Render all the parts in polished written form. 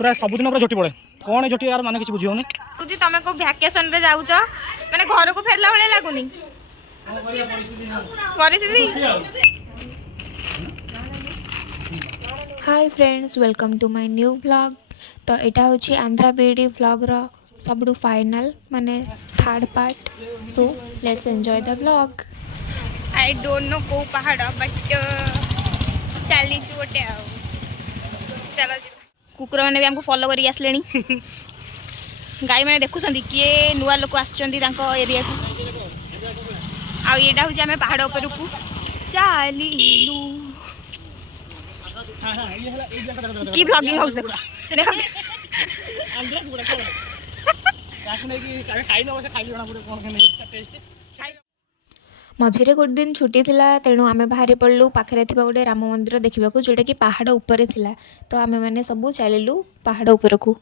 पूरा सबुदिन पूरा झोटी पड़े कौन झोटी यार माने किसी बुझियोनी तुझी तमे को वैकेशन रे जाउछ माने घर को फेरला भले लागुनी परिस्थिति। Hi friends, welcome to my new vlog. तो यहाँ हूँ आंध्रा बीडी व्लॉग रो सबुठु फाइनल माने third part. So let's enjoy the vlog. I don't know को पहाड़ बट चली गोटे आ चलो कुकुर मैंने भी हमको फॉलो करी आसले गाई मैंने देखुं किए नुआ लोक आरिया को आईटा हूँ आम पहाड़ उपर को चलू कि ब्लॉगिंग हाउस देख मझे गोटे दिन छुट्टी थिला तेणु आमे बाहरी पड़लु पाखरे थिबा गोटे राम मंदिर देखा जोटा कि पहाड़ उपरे थिला। तो आमे माने सबू चललु पहाड़ उपर को।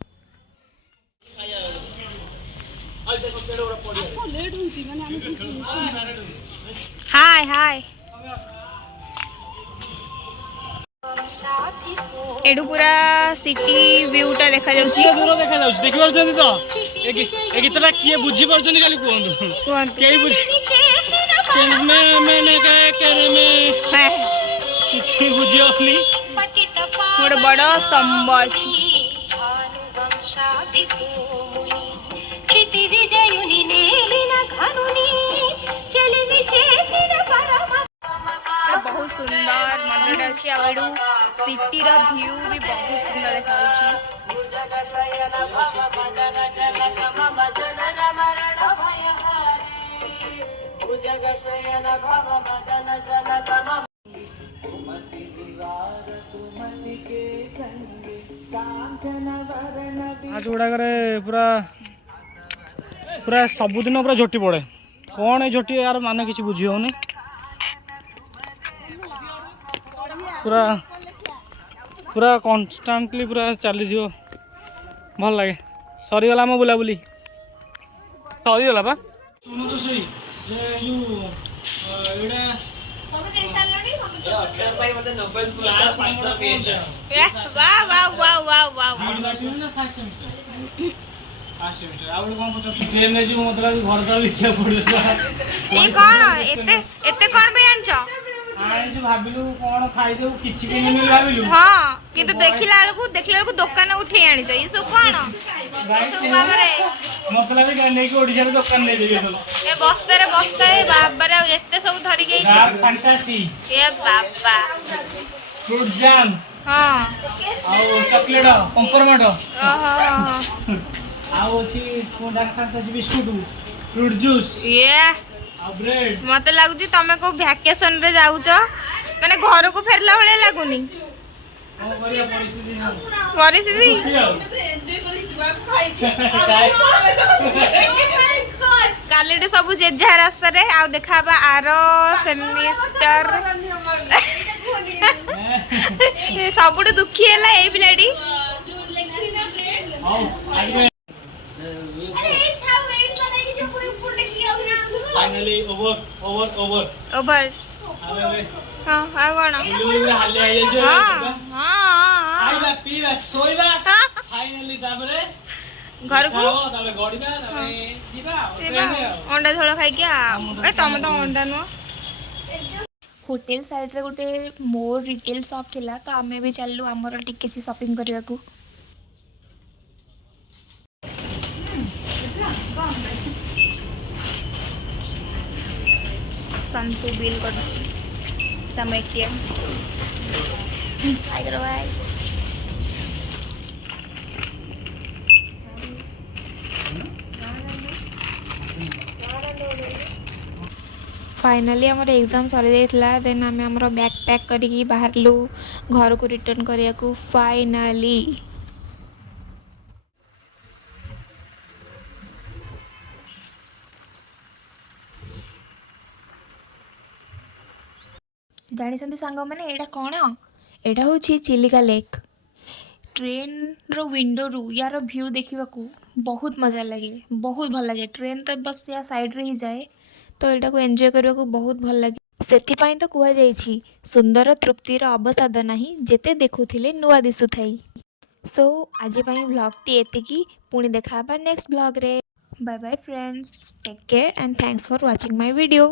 हाय हाय एडू पूरा सिटी व्यूटा देखा जाउची दूर देखा जाउची देखि परछन तो ए गीतटा किए बुझी परछन खाली कोहंदु केई बुझी में ने के में किछि बुझियोनी मोर बड़ा स्तंभ अछि बहुत सुंदर मंदिर अच्छी आड़ू सिटी रा व्यू भी बहुत सुंदर देखा आज गुड़ाक पूरा पूरा सबुदिन पूरा झोटी पड़े कौन है झोटी यार माने किसी बुझियोनी पूरा पूरा कन्स्टांटली पूरा चली भल लगे सरीगला आम बुलाबुली सरीगला बा सुनो तो सही भाविलु कौन खाइदेव किछि भी नहीं भाविलु हां किंतु देखिला बेलकु दुकान उठे आनी छ ई सब कोन ई सब बाबरे मतलब कि नै कि ओडिसा रे दुकान नै देबे तो ए बस्ते बाबरे एते सब धरि गई यार फैंटासी ए बाबा फ्रूट जैम हां आउ चॉकलेट कंफर्मेंट ओहो आउ छी को dark fantasy biscuit fruit juice ये ब्रेड मते लागुची तमे को वैकेशन रे जाउछ माने घर को फेरला भले लागुनी परिस्थिति काली सब जेझा रास्ता रे आ देखा आर सेमिस्टर सबुठ दुखी है ए पिलाटी फाइनली ओवर हां हां कोन हाले आइ जे हां खाइबा पीबा सोइबा फाइनली ताबरे घर को ताबे गडीबा ताबे जीबा अंडा झोल खाइ के ए तम तो अंडा नो होटल साइड रे गोटे मोर रिटेल शॉप थिला। तो आमे भी चललु हमर टिके सी शॉपिंग करबा को। संतु बिल करछि समेटियन आई गरो भाई फाइनली हमर एग्जाम सरी जाइतला। देन आमे हमर बैग पैक करिकी बाहरलु घर को रिटर्न करिया को फाइनली। जानी सांग मैंने यहाँ कौन यहाँ हूँ चिलिका लेक। ट्रेन रो विंडो रु यार व्यू देखा बहुत मजा लगे, बहुत भल लगे। ट्रेन तो बस या साइड रे ही जाए, तो यहाँ को एंजॉय करने को बहुत भल लगे। से तो कहुई सुंदर तृप्तिर अवसाद नहीं, जेते देखुथिले नुआ दिशुथाई। सो आज ब्लॉगटी एतिकी पुणी देखा नेक्स्ट ब्लॉग रे bye bye friends take care and thanks for watching my video.